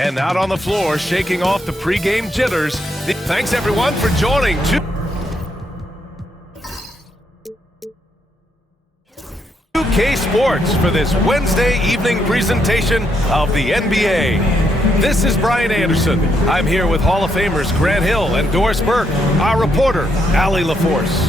And out on the floor, shaking off the pregame jitters. Thanks, everyone, for joining. 2K Sports for this Wednesday evening presentation of the NBA. This is Brian Anderson. I'm here with Hall of Famers Grant Hill and Doris Burke, our reporter, Allie LaForce.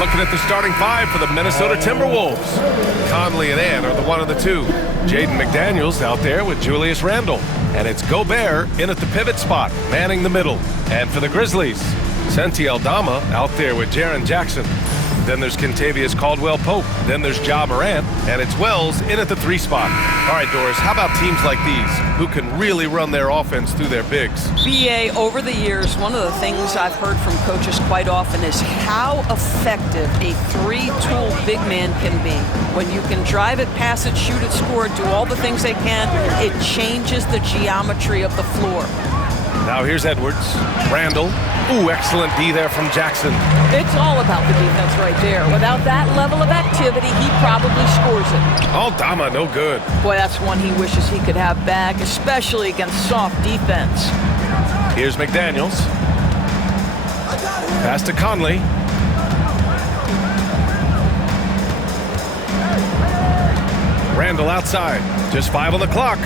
Looking at the starting five for the Minnesota Timberwolves. Conley and Ann are the one and the two. Jaden McDaniels out there with Julius Randle. And it's Gobert in at the pivot spot, manning the middle. And for the Grizzlies, Santi Aldama out there with Jaren Jackson. Then there's Kentavious Caldwell-Pope. Then there's Ja Morant. And it's Wells in at the three spot. All right, Doris, how about teams like these who can really run their offense through their bigs? BA, over the years, one of the things I've heard from coaches quite often is how effective a three-tool big man can be. When you can drive it, pass it, shoot it, score it, do all the things they can, it changes the geometry of the floor. Now here's Edwards. Randle. Ooh, excellent D there from Jackson. It's all about the defense right there. Without that level of activity, he probably scores it. Aldama, no good. Boy, that's one he wishes he could have back, especially against soft defense. Here's McDaniels. Pass to Conley. Randle outside. Just 5 on the clock.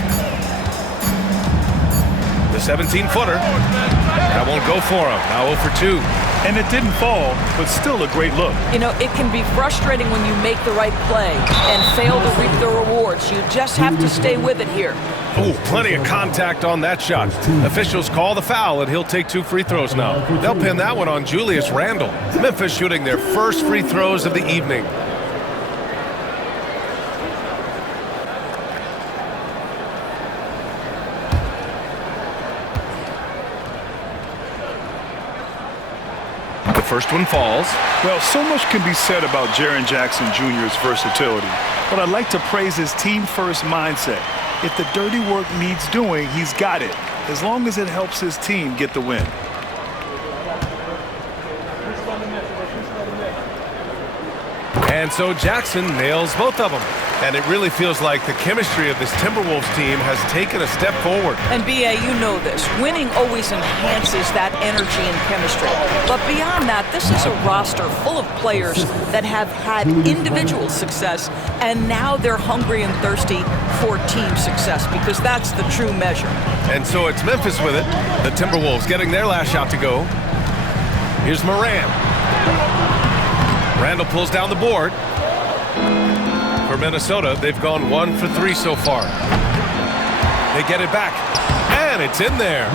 The 17-footer. That won't go for him. Now 0 for 2. And it didn't fall, but still a great look. You know, it can be frustrating when you make the right play and fail to reap the rewards. You just have to stay with it here. Ooh, plenty of contact on that shot. Officials call the foul, and he'll take 2 free throws now. They'll pin that one on Julius Randle. Memphis shooting their first free throws of the evening. First one falls. Well, so much can be said about Jaren Jackson Jr.'s versatility, but I'd like to praise his team-first mindset. If the dirty work needs doing, he's got it, as long as it helps his team get the win. And so Jackson nails both of them. And it really feels like the chemistry of this Timberwolves team has taken a step forward. And BA, you know this. Winning always enhances that energy and chemistry. But beyond that, this is a roster full of players that have had individual success, and now they're hungry and thirsty for team success, because that's the true measure. And so it's Memphis with it. The Timberwolves getting their last shot to go. Here's Morant. Randle pulls down the board. For Minnesota, they've gone 1 for 3 so far. They get it back, and it's in there.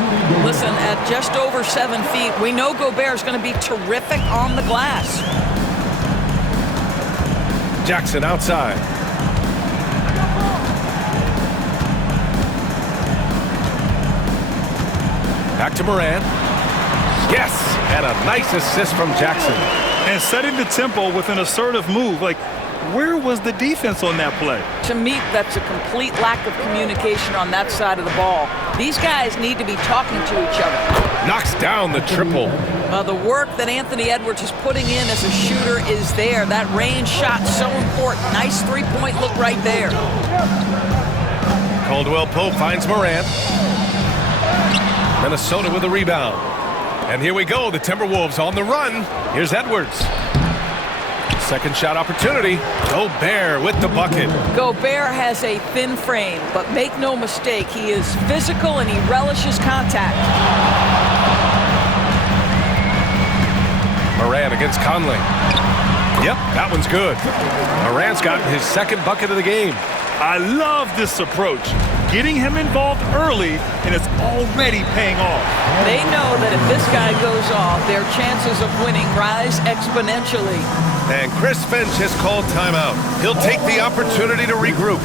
Listen, at just over 7 feet, we know Gobert's going to be terrific on the glass. Jackson outside. Back to Morant. Yes, and a nice assist from Jackson. And setting the tempo with an assertive move. Like, where was the defense on that play? To me, that's a complete lack of communication on that side of the ball. These guys need to be talking to each other. Knocks down the triple. The work that Anthony Edwards is putting in as a shooter is there. That range shot so important. Nice three-point look right there. Caldwell-Pope finds Morant. Minnesota with a rebound. And here we go, the Timberwolves on the run. Here's Edwards. Second shot opportunity. Gobert with the bucket. Gobert has a thin frame, but make no mistake, he is physical and he relishes contact. Morant against Conley. Yep, that one's good. Morant's gotten his second bucket of the game. I love this approach. Getting him involved early, and it's already paying off. They know that if this guy goes off, their chances of winning rise exponentially. And Chris Finch has called timeout. He'll take the opportunity to regroup.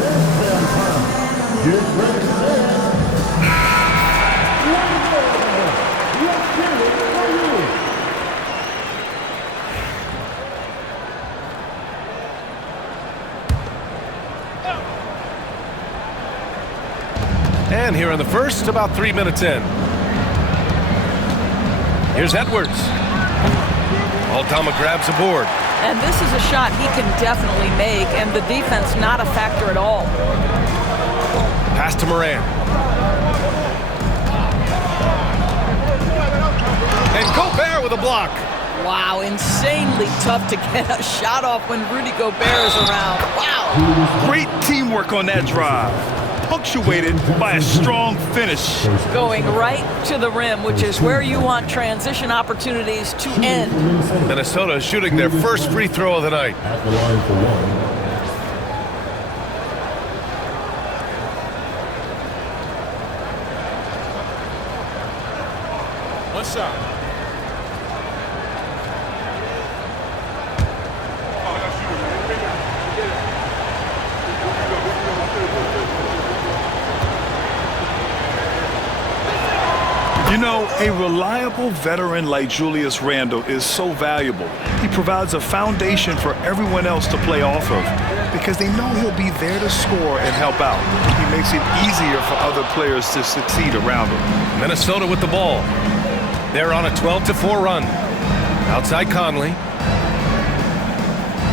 And here in the first, about 3 minutes in. Here's Edwards. Aldama grabs a board. And this is a shot he can definitely make, and the defense not a factor at all. Pass to Morant. And Gobert with a block. Wow, insanely tough to get a shot off when Rudy Gobert is around. Wow. Great teamwork on that drive, punctuated by a strong finish. Going right to the rim, which is where you want transition opportunities to end. Minnesota shooting their first free throw of the night. At the line for one. One shot. You know, a reliable veteran like Julius Randle is so valuable. He provides a foundation for everyone else to play off of because they know he'll be there to score and help out. He makes it easier for other players to succeed around him. Minnesota with the ball. They're on a 12-4 run. Outside Conley.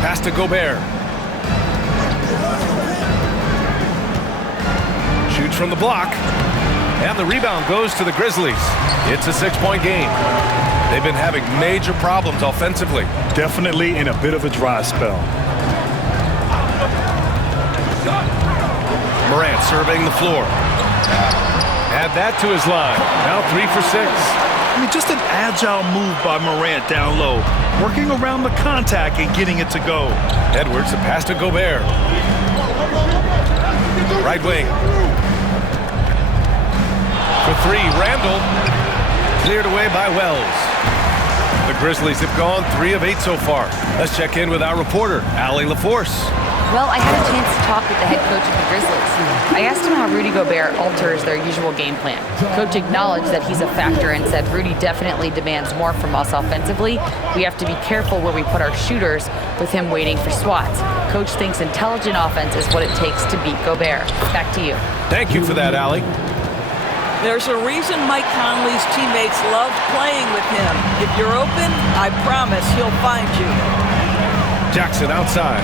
Pass to Gobert. Shoots from the block. And the rebound goes to the Grizzlies. It's a 6-point game. They've been having major problems offensively. Definitely in a bit of a dry spell. Morant surveying the floor. Add that to his line. Now 3 for 6. I mean, just an agile move by Morant down low, working around the contact and getting it to go. Edwards, a pass to Gobert. Right wing. For 3, Randle. Cleared away by Wells. The Grizzlies have gone 3 of 8 so far. Let's check in with our reporter, Allie LaForce. Well, I had a chance to talk with the head coach of the Grizzlies. I asked him how Rudy Gobert alters their usual game plan. Coach acknowledged that he's a factor and said Rudy definitely demands more from us offensively. We have to be careful where we put our shooters with him waiting for swats. Coach thinks intelligent offense is what it takes to beat Gobert. Back to you. Thank you for that, Allie. There's a reason Mike Conley's teammates love playing with him. If you're open, I promise he'll find you. Jackson outside.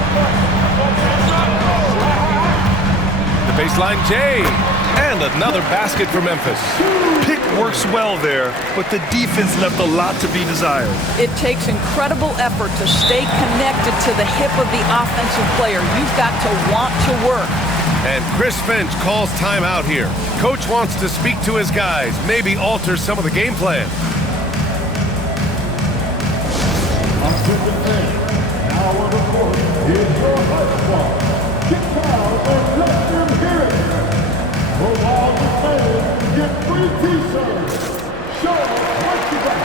The baseline J. And another basket for Memphis. Pick works well there, but the defense left a lot to be desired. It takes incredible effort to stay connected to the hip of the offensive player. You've got to want to work. And Chris Finch calls timeout here. Coach wants to speak to his guys, maybe alter some of the game plan. Now on the court is your high squad. Get down and let them hear it. For all the fans, get free t-shirts. Show us what you got.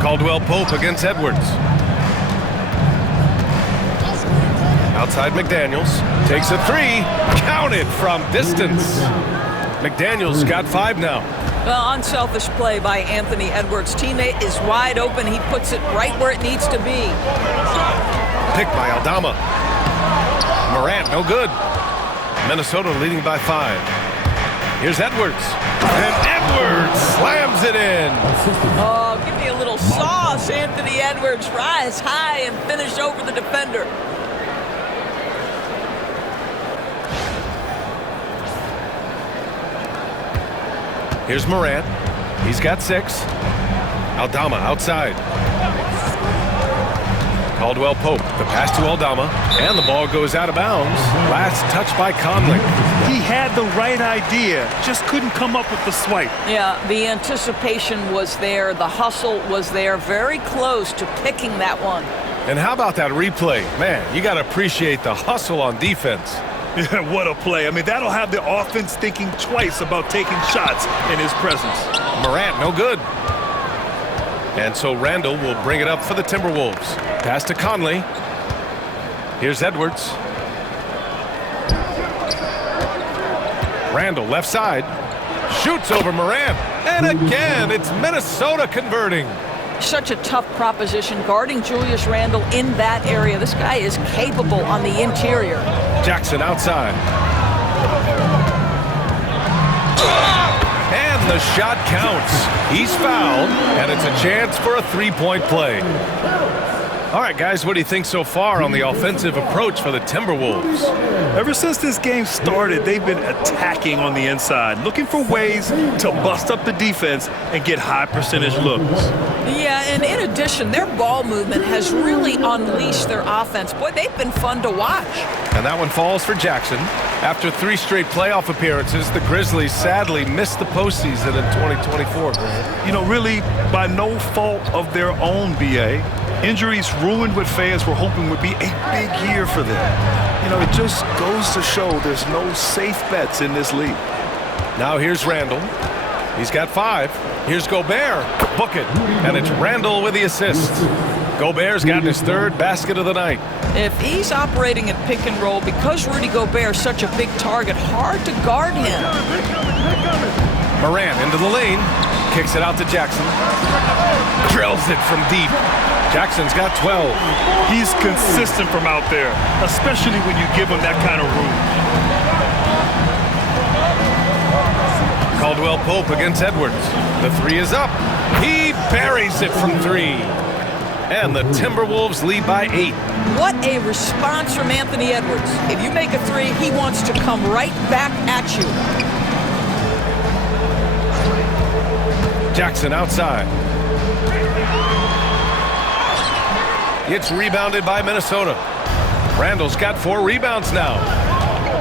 Caldwell Pope against Edwards. Outside McDaniels. Takes a 3. Counted from distance. McDaniels got 5 now. Well, unselfish play by Anthony Edwards. Teammate is wide open. He puts it right where it needs to be. Picked by Aldama. Morant, no good. Minnesota leading by 5. Here's Edwards. And Edwards slams it in. Oh, give me a little sauce, Anthony Edwards. Rise high and finish over the defender. Here's Morant. He's got 6. Aldama outside. Caldwell Pope. The pass to Aldama. And the ball goes out of bounds. Last touch by Conley. He had the right idea, just couldn't come up with the swipe. Yeah, the anticipation was there. The hustle was there. Very close to picking that one. And how about that replay? Man, you got to appreciate the hustle on defense. Yeah, what a play. I mean, that'll have the offense thinking twice about taking shots in his presence. Morant, no good. And so Randall will bring it up for the Timberwolves. Pass to Conley. Here's Edwards. Randall, left side. Shoots over Morant. And again, it's Minnesota converting. Such a tough proposition guarding Julius Randle in that area. This guy is capable on the interior. Jackson outside. And the shot counts. He's fouled, and it's a chance for a three-point play. All right, guys, what do you think so far on the offensive approach for the Timberwolves? Ever since this game started, they've been attacking on the inside, looking for ways to bust up the defense and get high percentage looks. Yeah, and in addition, their ball movement has really unleashed their offense. Boy, they've been fun to watch. And that one falls for Jackson. After 3 straight playoff appearances, the Grizzlies sadly missed the postseason in 2024, Grant. You know, really, by no fault of their own, B.A., injuries ruined what fans were hoping would be a big year for them. You know, it just goes to show there's no safe bets in this league. Now here's Randall. He's got 5. Here's Gobert. Book it. And it's Randall with the assist. Gobert's gotten his 3rd basket of the night. If he's operating at pick and roll, because Rudy Gobert is such a big target, hard to guard him. Morant into the lane. Kicks it out to Jackson. Drills it from deep. Jackson's got 12. He's consistent from out there, especially when you give him that kind of room. Caldwell Pope against Edwards. The 3 is up. He buries it from 3. And the Timberwolves lead by 8. What a response from Anthony Edwards. If you make a 3, he wants to come right back at you. Jackson outside. It's rebounded by Minnesota. Randall's got 4 rebounds now.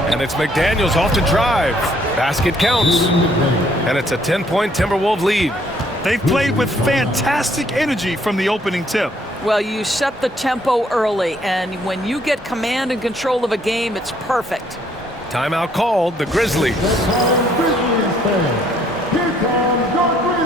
And it's McDaniels off to drive. Basket counts. And it's a 10-point Timberwolves lead. They've played with fantastic energy from the opening tip. Well, you set the tempo early, and when you get command and control of a game, it's perfect. Timeout called, the Grizzlies. Grizzlies fans, here comes your Grizzlies.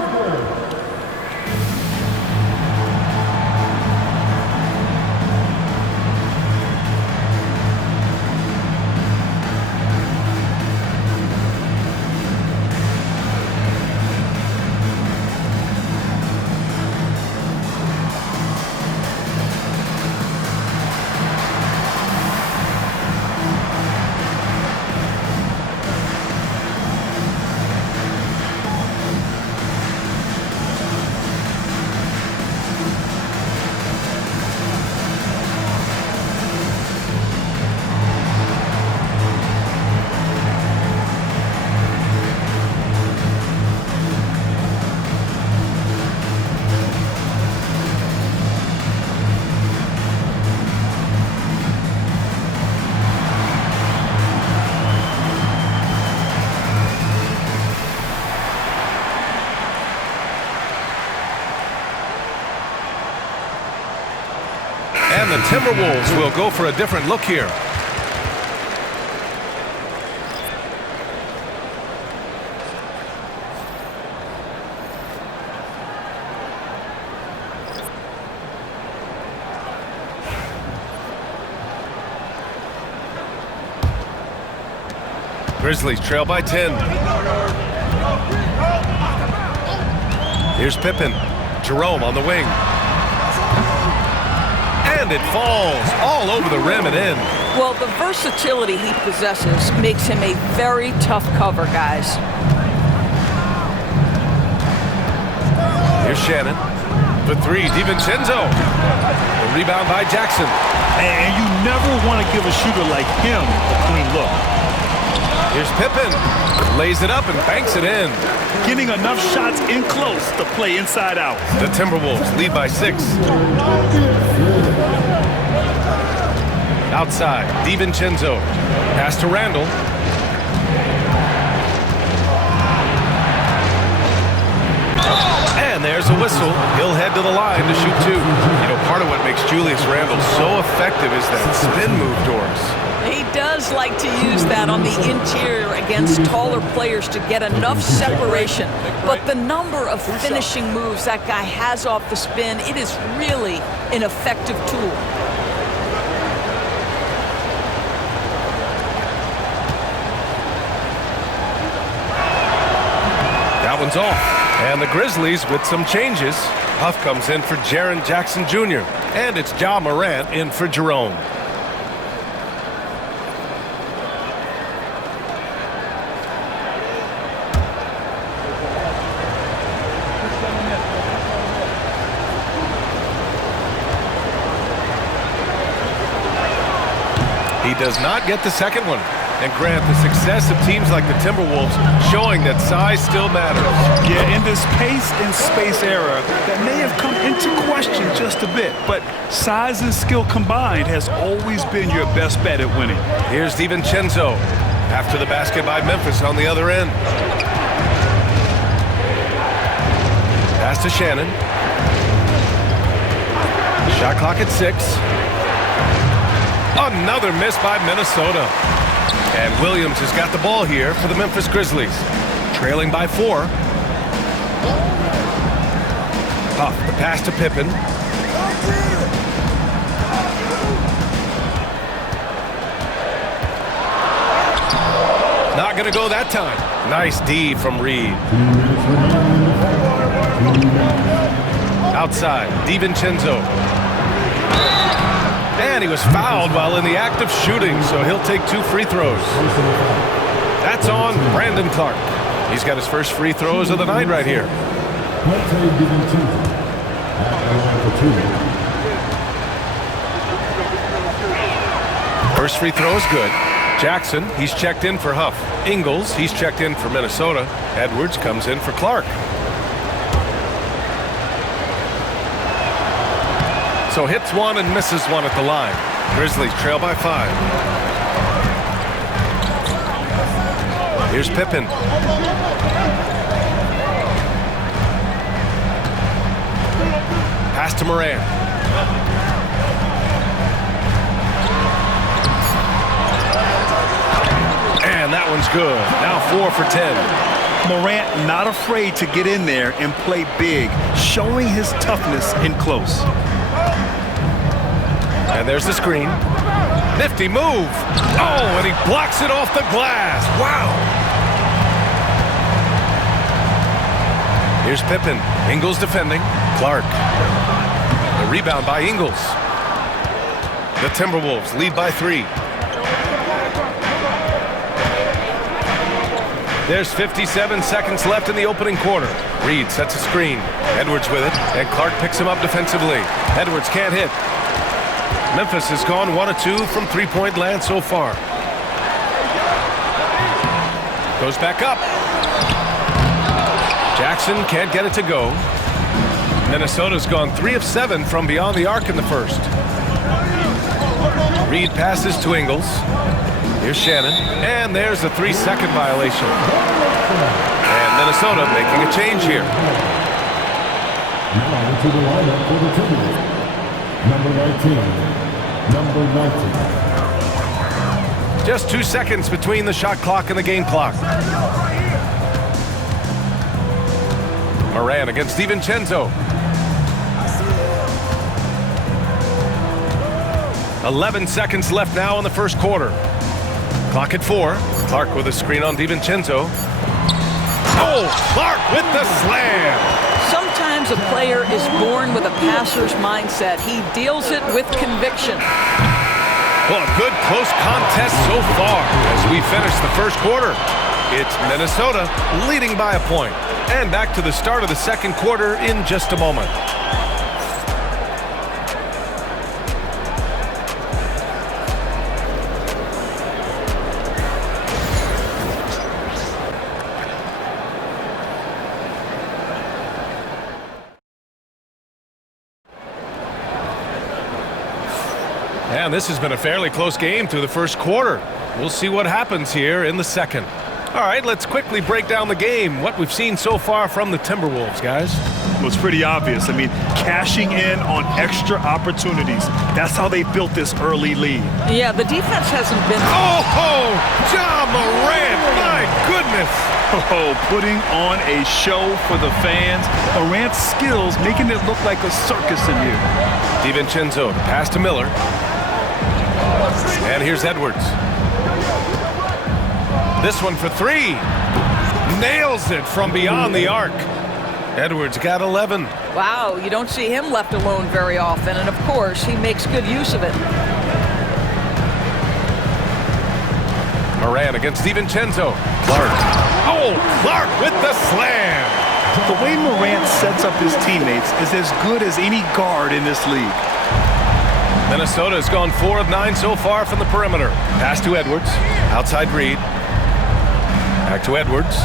And the Timberwolves will go for a different look here. Grizzlies trail by 10. Here's Pippen. Jerome on the wing. And it falls all over the rim and in. Well, the versatility he possesses makes him a very tough cover, guys. Here's Shannon. For 3, DiVincenzo. The rebound by Jackson. And you never want to give a shooter like him a clean look. Here's Pippen. Lays it up and banks it in. Getting enough shots in close to play inside out. The Timberwolves lead by 6. Outside, DiVincenzo. Pass to Randall. And And there's a whistle. He'll head to the line to shoot two. You know, part of what makes Julius Randle so effective is that spin move, Doris. He does like to use that on the interior against taller players to get enough separation. But the number of finishing moves that guy has off the spin, it is really an effective tool. That one's off. And the Grizzlies with some changes. Huff comes in for Jaren Jackson Jr. And it's Ja Morant in for Jerome. He does not get the second one. And Grant, the success of teams like the Timberwolves showing that size still matters. Yeah, in this pace and space era, that may have come into question just a bit, but size and skill combined has always been your best bet at winning. Here's DiVincenzo after the basket by Memphis on the other end. Pass to Shannon. Shot clock at 6. Another miss by Minnesota. And Williams has got the ball here for the Memphis Grizzlies. Trailing by 4. Huff, the pass to Pippen. Not going to go that time. Nice D from Reed. Outside, DiVincenzo. And he was fouled while in the act of shooting, so he'll take 2 free throws. That's on Brandon Clark. He's got his first free throws of the night right here. First free throw is good. Jackson, he's checked in for Huff. Ingles, he's checked in for Minnesota. Edwards comes in for Clark. So hits one and misses one at the line. Grizzlies trail by 5. Here's Pippen. Pass to Morant. And that one's good. Now 4 for 10. Morant not afraid to get in there and play big, showing his toughness in close. And there's the screen. Nifty move. Oh, and he blocks it off the glass. Wow. Here's Pippen. Ingles defending. Clark. The rebound by Ingles. The Timberwolves lead by 3. There's 57 seconds left in the opening quarter. Reed sets a screen. Edwards with it, and Clark picks him up defensively. Edwards can't hit. Memphis has gone 1 of 2 from three-point land so far. Goes back up. Jackson can't get it to go. Minnesota's gone 3 of 7 from beyond the arc in the first. Reed passes to Ingles. Here's Shannon. And there's a 3-second violation. And Minnesota making a change here. Now to the lineup for the Timberwolves. Number 19. Just 2 seconds between the shot clock and the game clock. Morant against DiVincenzo. 11 seconds left now in the first quarter. Clock at 4. Clark with a screen on DiVincenzo. Oh, Clark with the slam. Sometimes a player is born with a passer's mindset. He deals it with conviction. Well, a good close contest so far as we finish the first quarter. It's Minnesota leading by a point. And back to the start of the second quarter in just a moment. And this has been a fairly close game through the first quarter. We'll see what happens here in the second. All right, let's quickly break down the game, what we've seen so far from the Timberwolves, guys. Well, it's pretty obvious. I mean, cashing in on extra opportunities. That's how they built this early lead. Yeah, the defense hasn't been... Oh, Ja Morant, my goodness. Oh, putting on a show for the fans. Morant's skills making it look like a circus in here. DiVincenzo, pass to Miller. And here's Edwards. This one for three. Nails it from beyond the arc. Edwards got 11. Wow, you don't see him left alone very often, and of course, he makes good use of it. Morant against DiVincenzo. Clark. Oh, Clark with the slam. The way Morant sets up his teammates is as good as any guard in this league. Minnesota has gone 4 of 9 so far from the perimeter. Pass to Edwards. Outside Reed. Back to Edwards.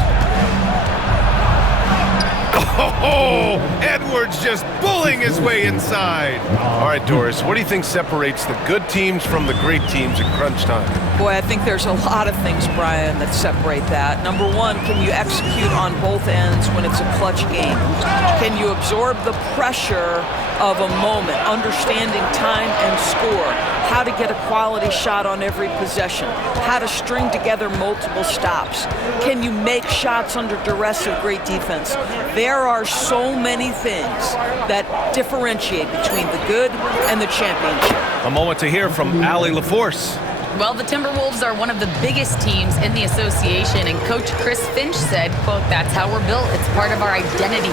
Oh, Edwards just bullying his way inside. All right, Doris, what do you think separates the good teams from the great teams in crunch time? Boy, I think there's a lot of things, Brian, that separate that. Number one, can you execute on both ends when it's a clutch game? Can you absorb the pressure of a moment, understanding time and score, how to get a quality shot on every possession, how to string together multiple stops? Can you make shots under duress of great defense? There are so many things that differentiate between the good and the championship. A moment to hear from Allie LaForce. Well, the Timberwolves are one of the biggest teams in the association, and Coach Chris Finch said, quote, "That's how we're built. It's part of our identity.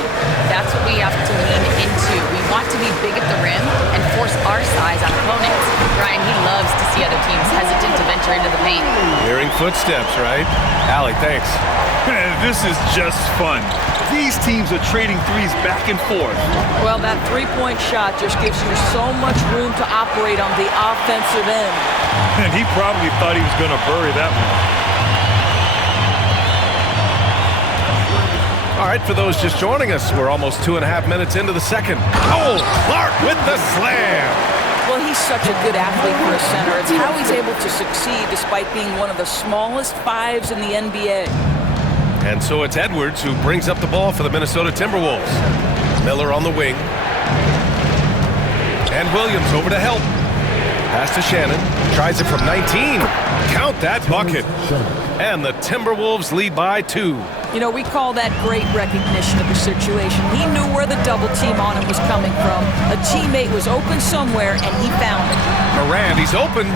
That's what we have to lean into. We want to be big at the rim and force our size on opponents." Brian, he loves to see other teams hesitant to venture into the paint. Hearing footsteps, right? Allie, thanks. This is just fun. These teams are trading threes back and forth. Well, that three-point shot just gives you so much room to operate on the offensive end. And he probably thought he was going to bury that one. All right, for those just joining us, we're almost 2.5 minutes into the second. Oh, Clark with the slam. Well, he's such a good athlete for a center. It's how he's able to succeed despite being one of the smallest fives in the NBA. And so it's Edwards who brings up the ball for the Minnesota Timberwolves. Miller on the wing. And Williams over to help. Pass to Shannon. Tries it from 19. Count that bucket. And the Timberwolves lead by 2. You know, we call that great recognition of the situation. He knew where the double team on him was coming from. A teammate was open somewhere, and he found it. Morant, he's open.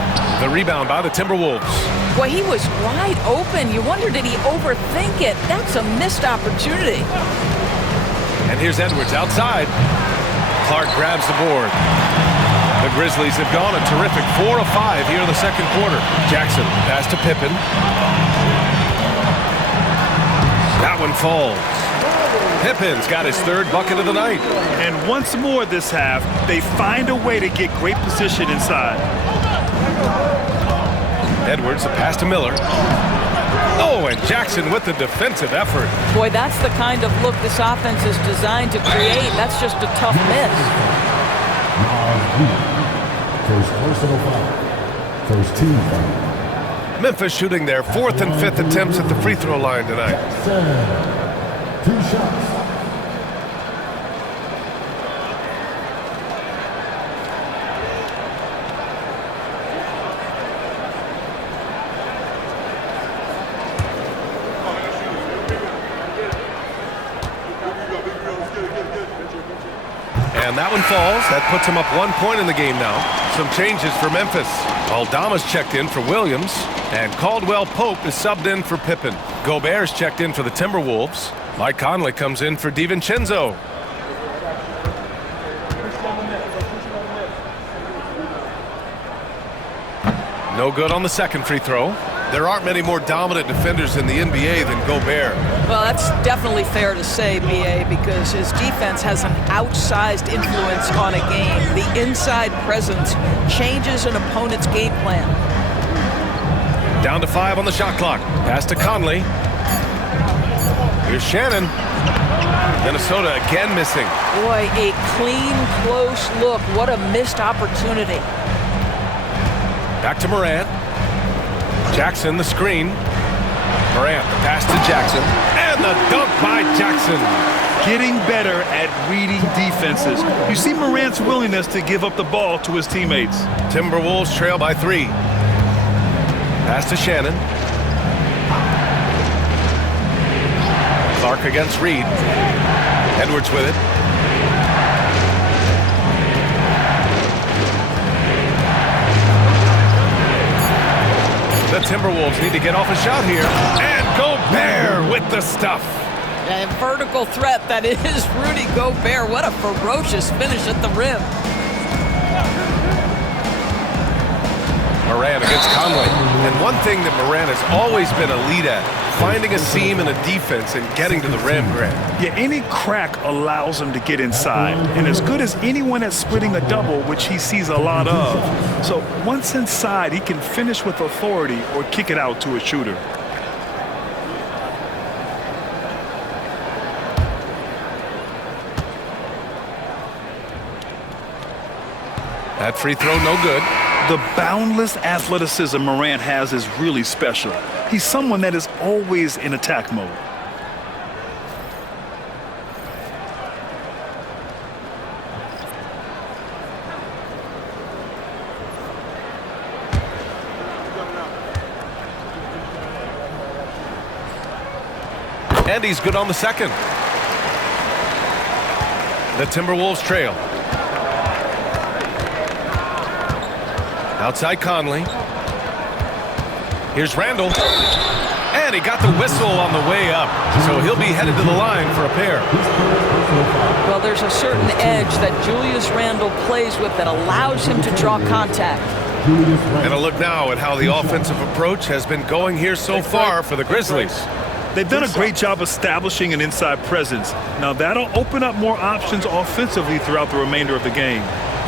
The rebound by the Timberwolves. Boy, he was wide open. You wonder, did he overthink it? That's a missed opportunity. And here's Edwards outside. Clark grabs the board. The Grizzlies have gone a terrific 4 of 5 here in the second quarter. Jackson, pass to Pippen. That one falls. Pippen's got his 3rd bucket of the night. And once more this half, they find a way to get great position inside. Edwards, a pass to Miller. Oh, and Jackson with the defensive effort. Boy, that's the kind of look this offense is designed to create. That's just a tough miss. First personal foul. First team foul. Memphis shooting their 4th and 5th attempts at the free throw line tonight. 2 shots. And that one falls. That puts him up 1 point in the game now. Some changes for Memphis. Aldama's checked in for Williams. And Caldwell Pope is subbed in for Pippen. Gobert's checked in for the Timberwolves. Mike Conley comes in for DiVincenzo. No good on the second free throw. There aren't many more dominant defenders in the NBA than Gobert. Well, that's definitely fair to say, B.A., because his defense has an outsized influence on a game. The inside presence changes an opponent's game plan. Down to 5 on the shot clock. Pass to Conley. Here's Shannon. Minnesota again missing. Boy, a clean, close look. What a missed opportunity. Back to Morant. Jackson, the screen. Morant, the pass to Jackson. And the dunk by Jackson. getting better at reading defenses. You see Morant's willingness to give up the ball to his teammates. Timberwolves trail by 3. Pass to Shannon. Clark against Reed. Edwards with it. The Timberwolves need to get off a shot here. And Gobert with the stuff. A vertical threat that is Rudy Gobert. What a ferocious finish at the rim. Morant against Conley. And one thing that Morant has always been a lead at, finding a seam in a defense and getting to the rim, Grant. Yeah, any crack allows him to get inside. And as good as anyone at splitting a double, which he sees a lot of. So once inside, he can finish with authority or kick it out to a shooter. That free throw no good. The boundless athleticism Morant has is really special. He's someone that is always in attack mode. And he's good on the second. The Timberwolves trail. Outside Conley. Here's Randle. And he got the whistle on the way up. So he'll be headed to the line for a pair. Well, there's a certain edge that Julius Randle plays with that allows him to draw contact. And a look now at how the offensive approach has been going here so far for the Grizzlies. They've done a great job establishing an inside presence. Now that'll open up more options offensively throughout the remainder of the game.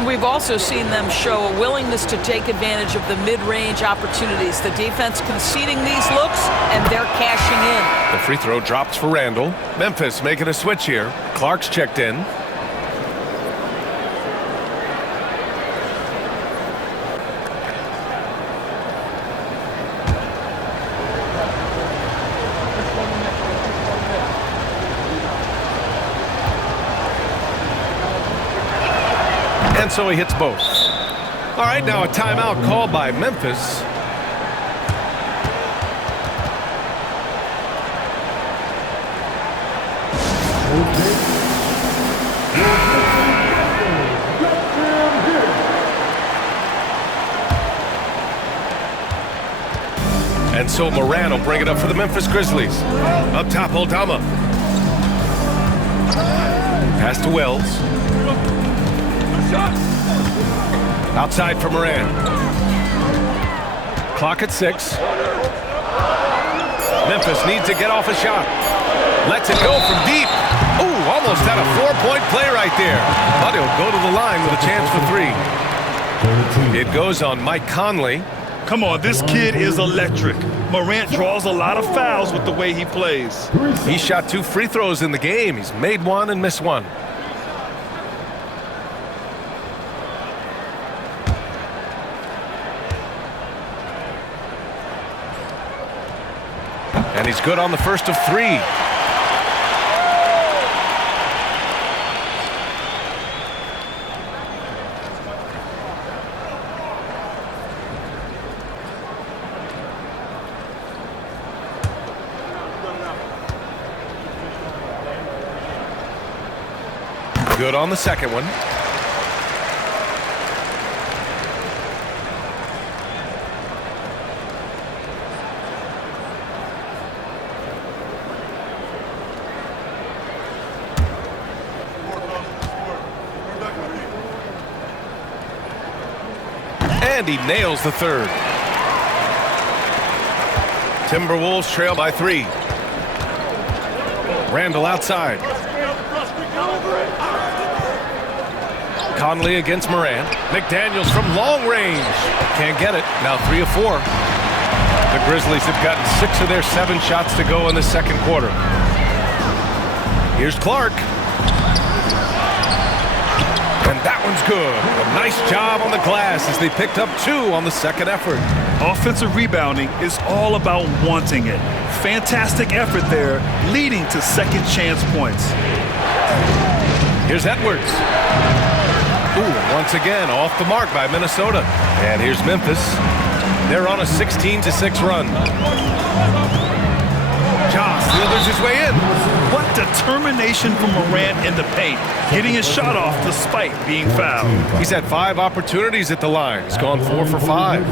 We've also seen them show a willingness to take advantage of the mid-range opportunities. The defense conceding these looks, and they're cashing in. The free throw drops for Randle. Memphis making a switch here. Clark's checked in. And so he hits both. All right, now a timeout called by Memphis. And so Morant will bring it up for the Memphis Grizzlies. Up top, Aldama. Pass to Wells. Outside for Morant. Clock at 6. Memphis needs to get off a shot. Lets it go from deep. Ooh, almost had a 4-point play right there. But he'll go to the line with a chance for 3. It goes on Mike Conley. Come on, this kid is electric. Morant draws a lot of fouls with the way he plays. He shot 2 free throws in the game. He's made 1 and missed 1. And he's good on the first of 3. Good on the second one. And he nails the third. Timberwolves trail by 3. Randle outside. Conley against Morant. McDaniels from long range. Can't get it. Now 3 of 4. The Grizzlies have gotten 6 of their 7 shots to go in the second quarter. Here's Clark. And that one's good. The Nice job on the glass as they picked up 2 on the second effort. Offensive rebounding is all about wanting it. Fantastic effort there, leading to second chance points. Here's Edwards. Ooh, once again, off the mark by Minnesota. And here's Memphis. They're on a 16-6 run. Ja slithers his way in. What determination from Morant in the paint, getting his shot off despite being fouled. He's had 5 opportunities at the line. He's gone 4 for 5.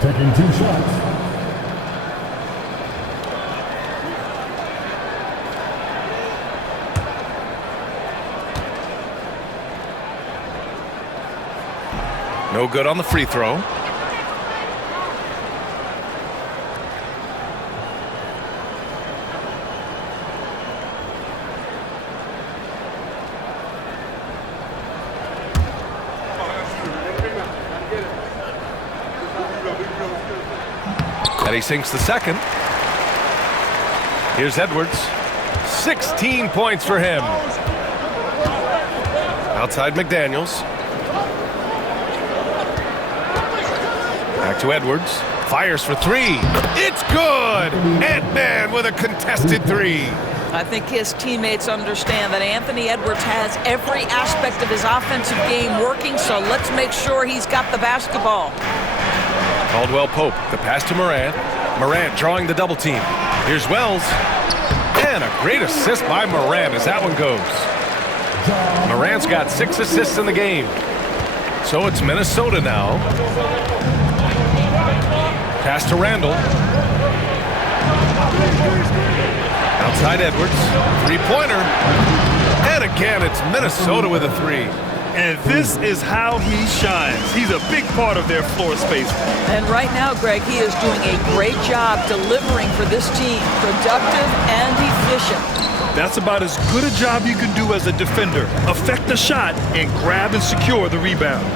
Taking 2 shots. No good on the free throw. And he sinks the second. Here's Edwards. 16 points for him. Outside McDaniels. Back to Edwards. Fires for 3. It's good! Ant-Man with a contested 3. I think his teammates understand that Anthony Edwards has every aspect of his offensive game working, so let's make sure he's got the basketball. Caldwell Pope, the pass to Morant. Morant drawing the double team. Here's Wells. And a great assist by Morant as that one goes. Morant's got 6 assists in the game. So it's Minnesota now. Pass to Randall. Outside Edwards. 3-pointer. And again, it's Minnesota with a 3. And this is how he shines. He's a big part of their floor space. And right now, Greg, he is doing a great job delivering for this team. Productive and efficient. That's about as good a job you can do as a defender. Affect the shot and grab and secure the rebound.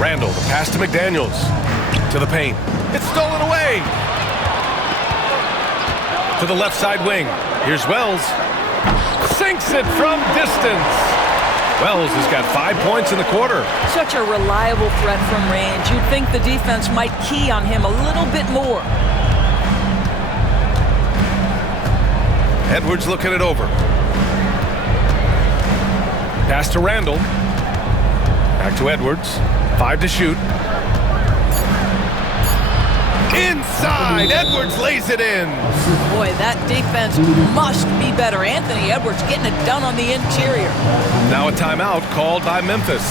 Randall, the pass to McDaniels. To the paint. It's stolen away. To the left side wing. Here's Wells. Sinks it from distance. Wells has got 5 points in the quarter. Such a reliable threat from range. You'd think the defense might key on him a little bit more. Edwards looking it over. Pass to Randall. Back to Edwards. 5 to shoot. Inside, Edwards lays it in. Boy, that defense must be better. Anthony Edwards getting it done on the interior. Now a timeout called by Memphis.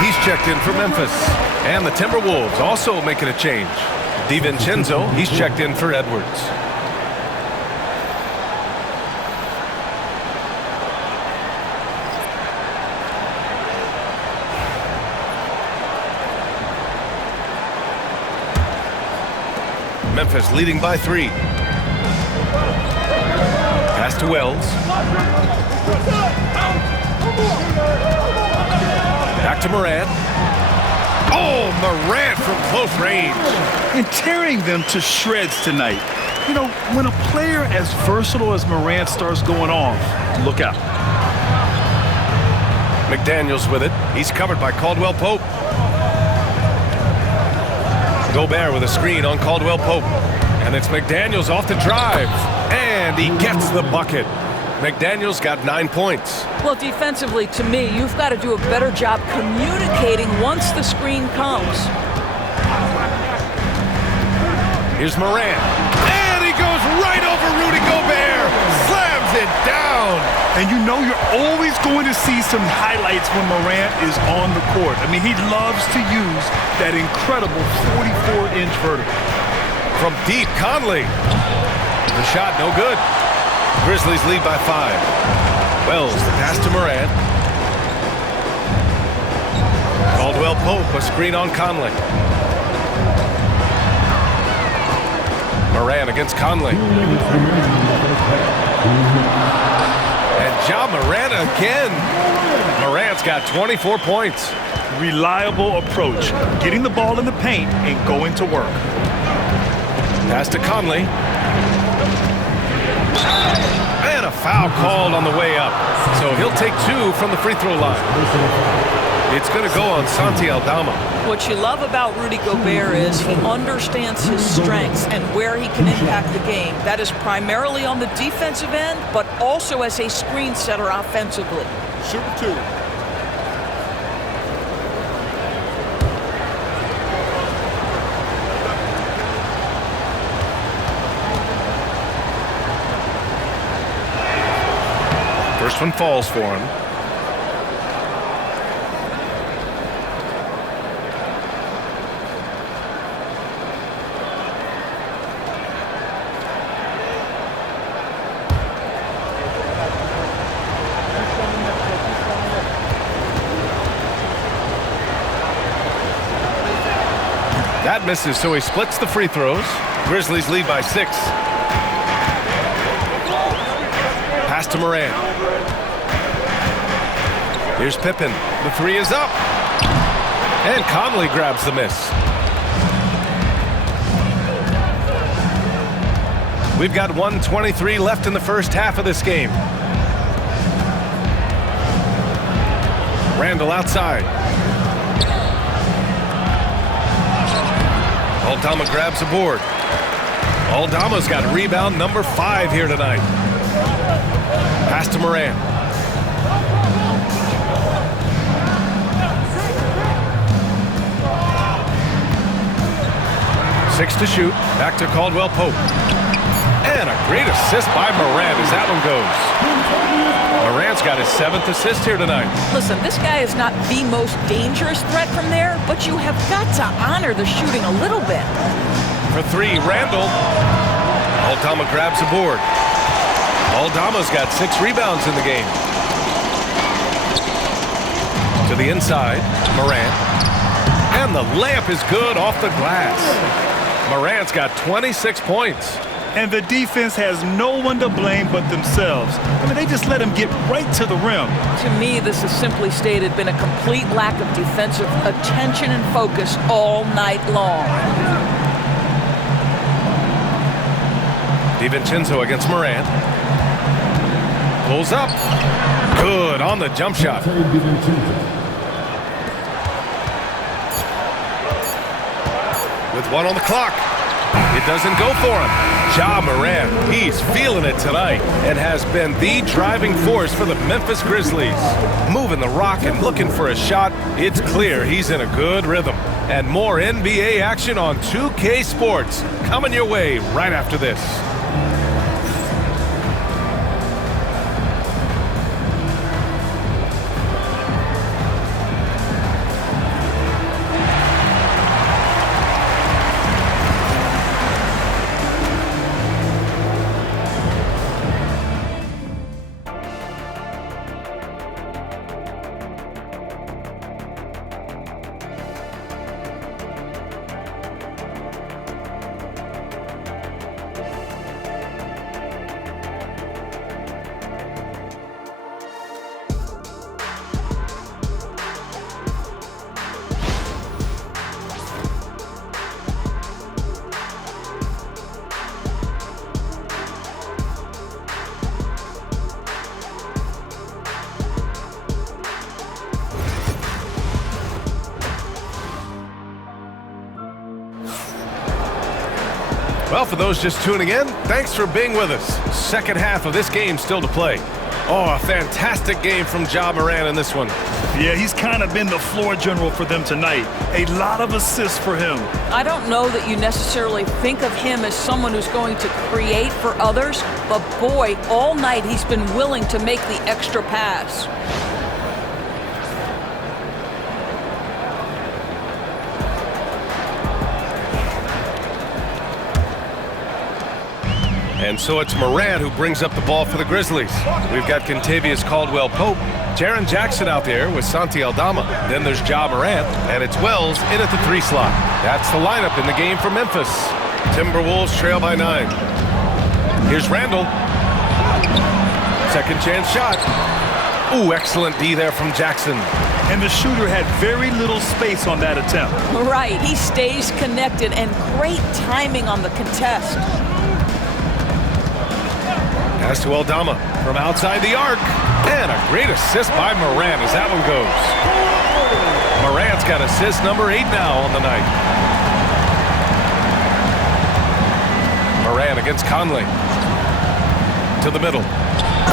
He's checked in for Memphis. And the Timberwolves also making a change. DiVincenzo, he's checked in for Edwards. Memphis leading by 3. Pass to Wells. Back to Morant. Oh, Morant from close range. And tearing them to shreds tonight. You know, when a player as versatile as Morant starts going off, look out. McDaniels with it. He's covered by Caldwell Pope. Gobert with a screen on Caldwell Pope. And it's McDaniels off the drive. And he gets the bucket. McDaniels got 9 points. Well, defensively, to me, you've got to do a better job communicating once the screen comes. Here's Morant. And he goes right over Rudy Gobert. Slams it down. And you know you're always going to see some highlights when Morant is on the court. I mean, he loves to use that incredible 44-inch vertical. From deep, Conley. The shot no good. Grizzlies lead by 5. Wells, the pass to Morant. Caldwell Pope, a screen on Conley. Morant against Conley. And Ja Morant again. Morant's got 24 points. Reliable approach, getting the ball in the paint and going to work. Pass to Conley. And a foul called on the way up. So he'll take 2 from the free throw line. It's going to go on Santi Aldama. What you love about Rudy Gobert is he understands his strengths and where he can impact the game. That is primarily on the defensive end, but also as a screen setter offensively. Shoot 2. First one falls for him. That misses, so he splits the free throws. Grizzlies lead by 6. Pass to Morant. Here's Pippen. The 3 is up. And Conley grabs the miss. We've got 1:23 left in the first half of this game. Randall outside. Aldama grabs the board. Aldama's got rebound number 5 here tonight. Pass to Morant. Six to shoot. Back to Caldwell Pope. And a great assist by Morant as that one goes. Morant's got his 7th assist here tonight. Listen, this guy is not the most dangerous threat from there, but you have got to honor the shooting a little bit. For 3, Randall. Aldama grabs the board. Aldama's got 6 rebounds in the game. To the inside, Morant. And the layup is good off the glass. Morant's got 26 points. And the defense has no one to blame but themselves. I mean, they just let him get right to the rim. To me, this has simply stated been a complete lack of defensive attention and focus all night long. DiVincenzo against Morant. Pulls up. Good on the jump shot. With 1 on the clock. It doesn't go for him. Ja Morant, he's feeling it tonight and has been the driving force for the Memphis Grizzlies. Moving the rock and looking for a shot, it's clear he's in a good rhythm. And more NBA action on 2K Sports coming your way right after this. Well, for those just tuning in, thanks for being with us. Second half of this game still to play. Oh, a fantastic game from Ja Morant in this one. Yeah, he's kind of been the floor general for them tonight. A lot of assists for him. I don't know that you necessarily think of him as someone who's going to create for others, but boy, all night he's been willing to make the extra pass. And so it's Morant who brings up the ball for the Grizzlies. We've got Kentavious Caldwell-Pope, Jaren Jackson out there with Santi Aldama. Then there's Ja Morant, and it's Wells in at the 3 slot. That's the lineup in the game for Memphis. Timberwolves trail by 9. Here's Randall. Second chance shot. Ooh, excellent D there from Jackson. And the shooter had very little space on that attempt. Right, he stays connected, and great timing on the contest. Pass to Aldama from outside the arc. And a great assist by Morant as that one goes. Morant's got assist number 8 now on the night. Morant against Conley. To the middle.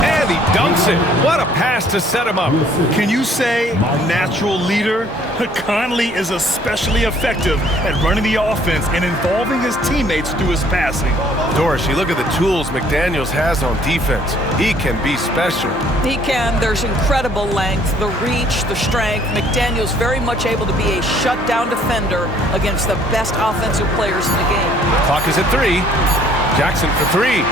And he dunks it. What a pass to set him up. Can you say natural leader? Conley is especially effective at running the offense and involving his teammates through his passing. Doris, you look at the tools McDaniels has on defense. He can be special. He can. There's incredible length, the reach, the strength. McDaniels very much able to be a shutdown defender against the best offensive players in the game. Clock is at 3. Jackson for 3.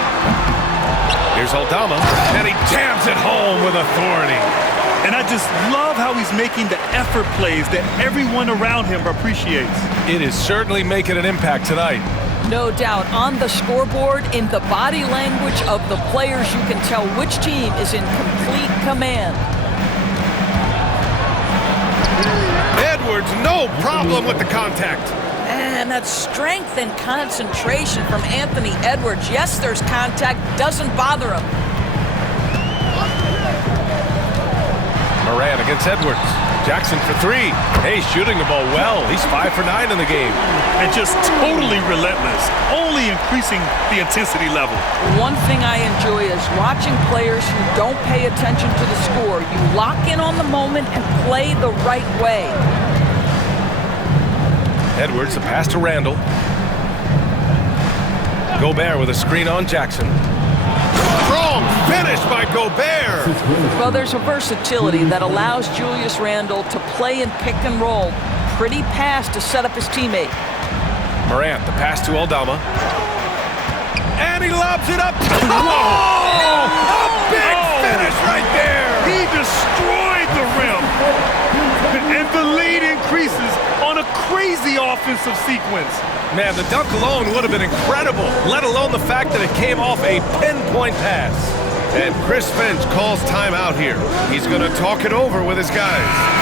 Here's Aldama, and he jams it home with authority. And I just love how he's making the effort plays that everyone around him appreciates. It is certainly making an impact tonight. No doubt. On the scoreboard, in the body language of the players, you can tell which team is in complete command. Edwards, no problem with the contact. And that strength and concentration from Anthony Edwards. Yes, there's contact, doesn't bother him. Morant against Edwards. Jackson for 3. Hey, shooting the ball well. He's 5 for 9 in the game. And just totally relentless, only increasing the intensity level. One thing I enjoy is watching players who don't pay attention to the score. You lock in on the moment and play the right way. Edwards, a pass to Randall. Gobert with a screen on Jackson. Strong finish by Gobert. Well, there's a versatility that allows Julius Randle to play in pick and roll. Pretty pass to set up his teammate. Morant, the pass to Aldama. And he lobs it up. Oh! A big finish right there. He destroyed the rim. And the lead increases on a crazy offensive sequence. Man, the dunk alone would have been incredible, let alone the fact that it came off a pinpoint pass. And Chris Finch calls timeout here. He's going to talk it over with his guys.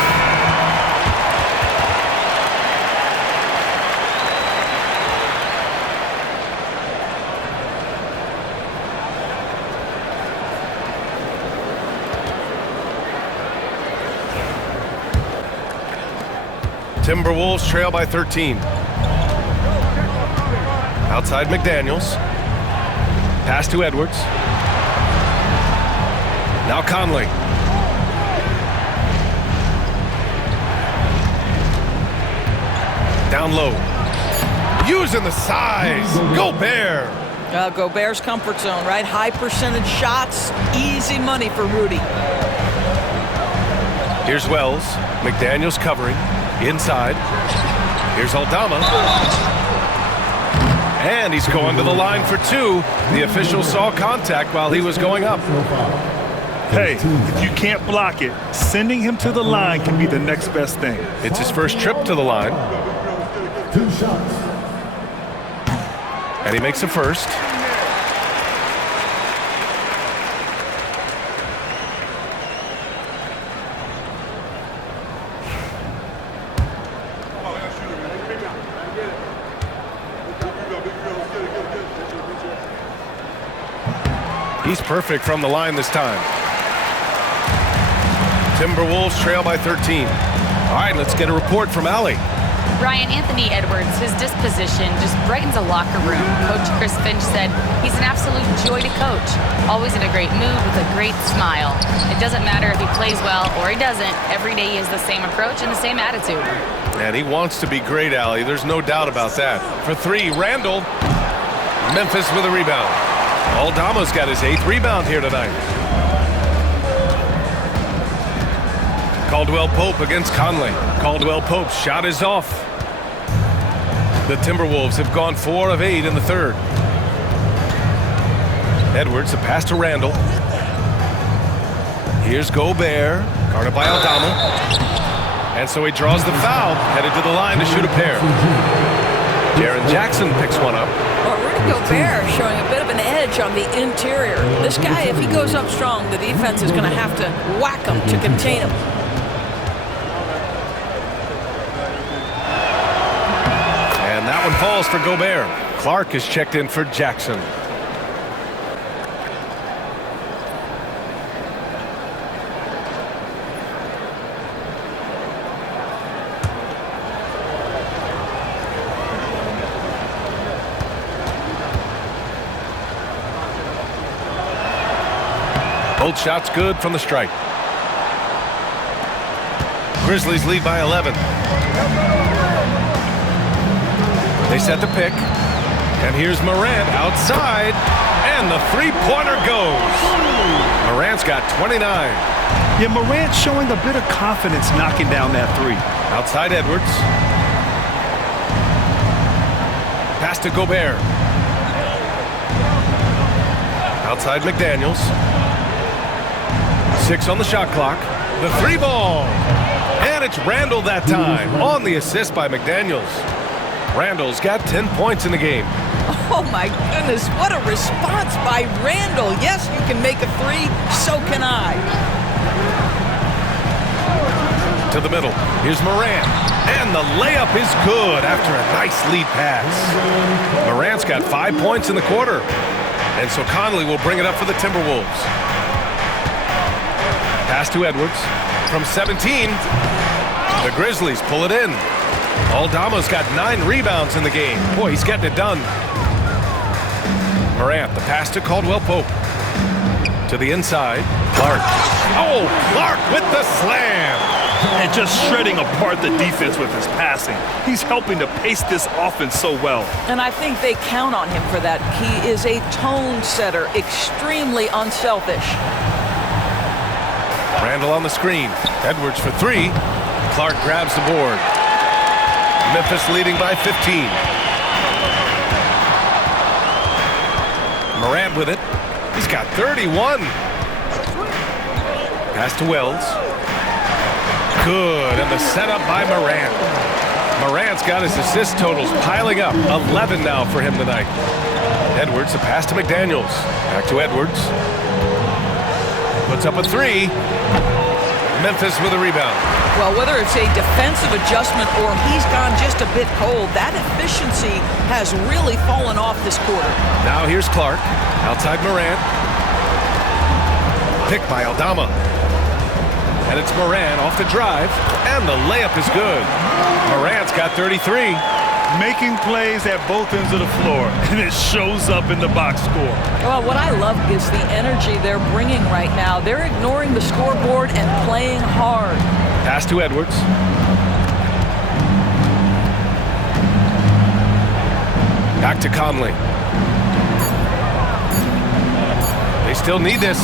Timberwolves trail by 13. Outside McDaniels. Pass to Edwards. Now Conley. Down low. Using the size. Gobert. Gobert's comfort zone, right? High percentage shots, easy money for Rudy. Here's Wells. McDaniels covering. Inside. Here's Aldama. And he's going to the line for 2. The official saw contact while he was going up. Hey, if you can't block it, sending him to the line can be the next best thing. It's his first trip to the line. 2 shots. And he makes a first. He's perfect from the line this time. Timberwolves trail by 13. All right, let's get a report from Allie. Ryan, Anthony Edwards, his disposition just brightens a locker room. Coach Chris Finch said he's an absolute joy to coach. Always in a great mood with a great smile. It doesn't matter if he plays well or he doesn't. Every day he has the same approach and the same attitude. And he wants to be great, Allie. There's no doubt about that. For three, Randall. Memphis with a rebound. Aldama's got his 8th rebound here tonight. Caldwell Pope against Conley. Caldwell Pope's shot is off. The Timberwolves have gone 4 of 8 in the third. Edwards, a pass to Randall. Here's Gobert. Guarded by Aldama. And so he draws the foul, headed to the line to shoot a pair. Jaren Jackson picks one up. Well, Rudy Gobert showing a bit of an edge on the interior. This guy, if he goes up strong, the defense is going to have to whack him to contain him. And that one falls for Gobert. Clark is checked in for Jackson. Both shots good from the stripe. Grizzlies lead by 11. They set the pick. And here's Morant outside. And the three-pointer goes. Morant's got 29. Yeah, Morant showing a bit of confidence knocking down that three. Outside Edwards. Pass to Gobert. Outside McDaniels. 6 on the shot clock. The three ball. And it's Randall that time on the assist by McDaniels. Randall's got 10 points in the game. Oh my goodness, what a response by Randall. Yes, you can make a three, so can I. To the middle. Here's Morant. And the layup is good after a nice lead pass. Morant's got 5 points in the quarter. And so Conley will bring it up for the Timberwolves. Pass to Edwards. From 17, the Grizzlies pull it in. Aldama's got 9 rebounds in the game. Boy, he's getting it done. Morant, the pass to Caldwell Pope. To the inside, Clark. Oh, Clark with the slam. And just shredding apart the defense with his passing. He's helping to pace this offense so well. And I think they count on him for that. He is a tone setter, extremely unselfish. Randall on the screen. Edwards for 3. Clark grabs the board. Memphis leading by 15. Morant with it. He's got 31. Pass to Wells. Good, and the setup by Morant. Morant's got his assist totals piling up. 11 now for him tonight. Edwards, a pass to McDaniels. Back to Edwards. Puts up a 3. Memphis with a rebound. Well, whether it's a defensive adjustment or he's gone just a bit cold, that efficiency has really fallen off this quarter. Now here's Clark. Outside Morant. Picked by Aldama. And it's Morant off the drive. And the layup is good. Morant's got 33. Making plays at both ends of the floor, and it shows up in the box score. Well, what I love is the energy they're bringing right now. They're ignoring the scoreboard and playing hard. Pass to Edwards. Back to Conley. They still need this.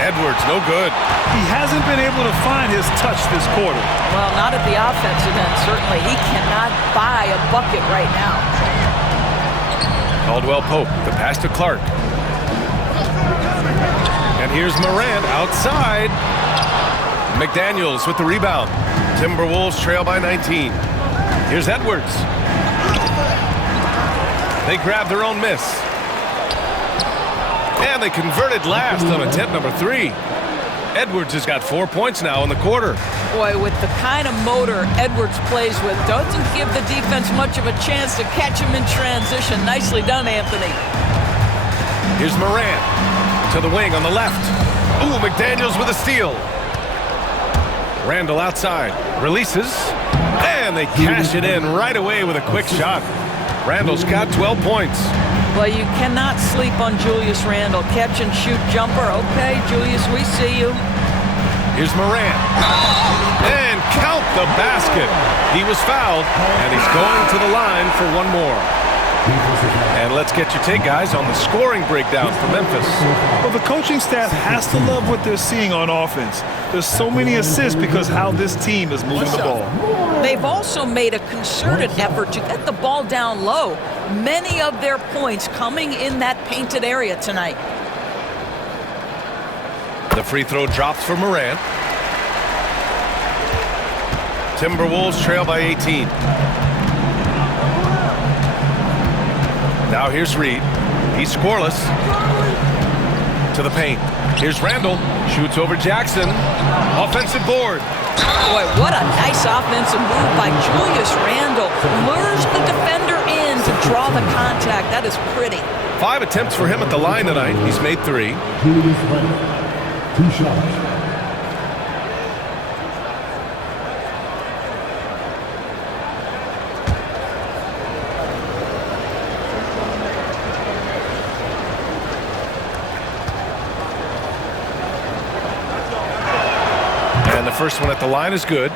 Edwards, no good. He hasn't been able to find his touch this quarter. Well, not at the offensive end, certainly. He cannot buy a bucket right now. Caldwell Pope, the pass to Clark. And here's Morant outside. McDaniels with the rebound. Timberwolves trail by 19. Here's Edwards. They grab their own miss. And they converted last on attempt number 3. Edwards has got 4 points now in the quarter. Boy, with the kind of motor Edwards plays with, doesn't give the defense much of a chance to catch him in transition. Nicely done, Anthony. Here's Morant to the wing on the left. Ooh, McDaniels with a steal. Randall outside. Releases. And they cash it in right away with a quick shot. Randle's got 12 points. Well, you cannot sleep on Julius Randle. Catch and shoot jumper. Okay, Julius, we see you. Here's Morant. And count the basket. He was fouled, and he's going to the line for one more. And let's get your take, guys, on the scoring breakdown for Memphis. Well, the coaching staff has to love what they're seeing on offense. There's so many assists because how this team is moving the ball. They've also made a concerted effort to get the ball down low. Many of their points coming in that painted area tonight. The free throw drops for Morant. Timberwolves trail by 18. Now here's Reed. He's scoreless. To the paint. Here's Randle. Shoots over Jackson. Offensive board. Boy, what a nice offensive move by Julius Randle. Lures the defender in to draw the contact. That is pretty. 5 attempts for him at the line tonight. He's made 3. Julius Randle, 2 shots. And the first one at the line is good.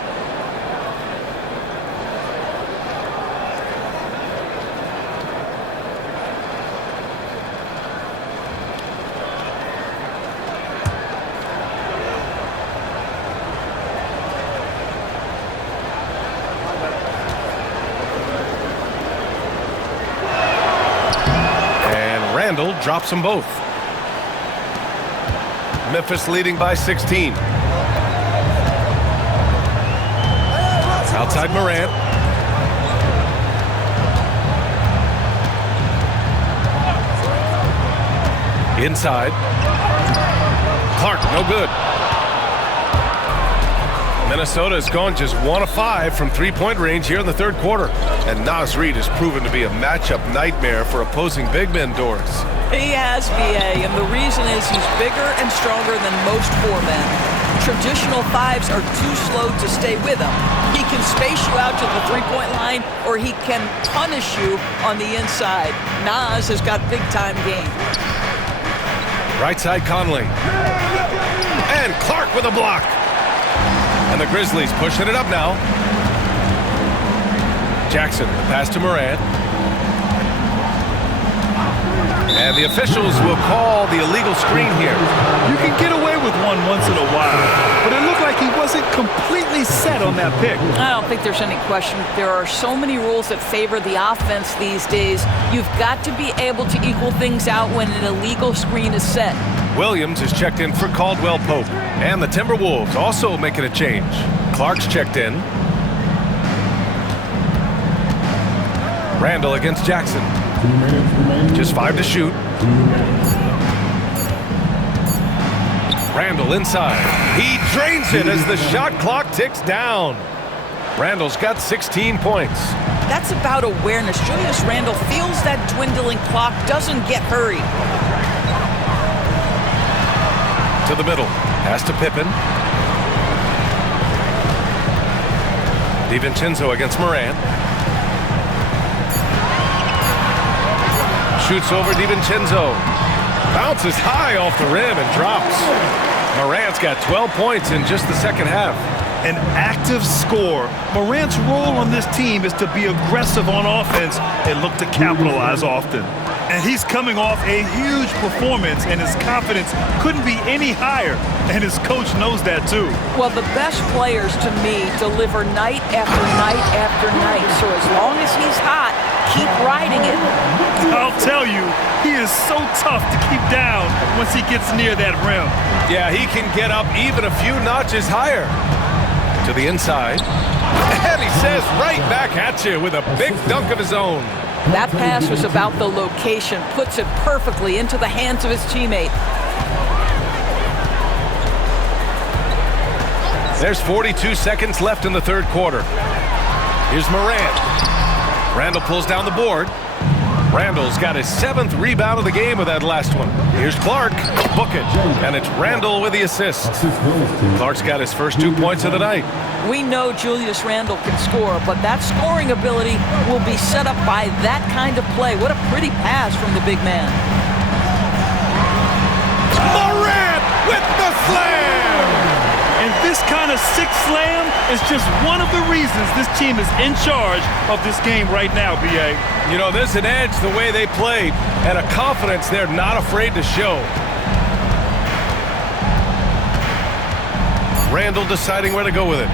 Randle drops them both. Memphis leading by 16. Outside Morant. Inside. Clark, no good. Minnesota has gone just 1 of 5 from three-point range here in the third quarter. And Naz Reid has proven to be a matchup nightmare for opposing big men, Doris. He has, B.A., and the reason is he's bigger and stronger than most 4 men. Traditional 5s are too slow to stay with him. He can space you out to the three-point line, or he can punish you on the inside. Naz has got big-time game. Right side Conley. And Clark with a block. And the Grizzlies pushing it up now. Jackson, pass to Morant. And the officials will call the illegal screen here. You can get away with one once in a while, but it looked like he wasn't completely set on that pick. I don't think there's any question. There are so many rules that favor the offense these days. You've got to be able to equal things out when an illegal screen is set. Williams is checked in for Caldwell Pope. And the Timberwolves also making a change. Clark's checked in. Randle against Jackson. Just 5 to shoot. Randle inside. He drains it as the shot clock ticks down. Randle's got 16 points. That's about awareness. Julius Randle feels that dwindling clock, doesn't get hurried. To the middle. Pass to Pippen. DiVincenzo against Morant. Shoots over DiVincenzo. Bounces high off the rim and drops. Morant's got 12 points in just the second half. An active scorer. Morant's role on this team is to be aggressive on offense and look to capitalize often. And he's coming off a huge performance, and his confidence couldn't be any higher. And his coach knows that, too. Well, the best players, to me, deliver night after night after night. So as long as he's hot, keep riding it. I'll tell you, he is so tough to keep down once he gets near that rim. Yeah, he can get up even a few notches higher. To the inside. And he says right back at you with a big dunk of his own. That pass was about the location, puts it perfectly into the hands of his teammate. There's 42 seconds left in the third quarter. Here's Morant. Randle pulls down the board. Randall's got his 7th rebound of the game with that last one. Here's Clark. Book it. And it's Randall with the assist. Clark's got his first 2 points of the night. We know Julius Randle can score, but that scoring ability will be set up by that kind of play. What a pretty pass from the big man. Morant with the slam! And this kind of sick slam is just one of the reasons this team is in charge of this game right now, B.A. You know, there's an edge the way they play and a confidence they're not afraid to show. Randall deciding where to go with it.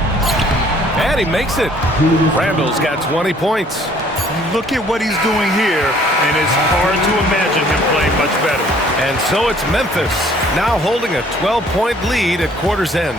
And he makes it. Randall's got 20 points. Look at what he's doing here, and it's hard to imagine him playing much better. And so it's Memphis, now holding a 12-point lead at quarter's end.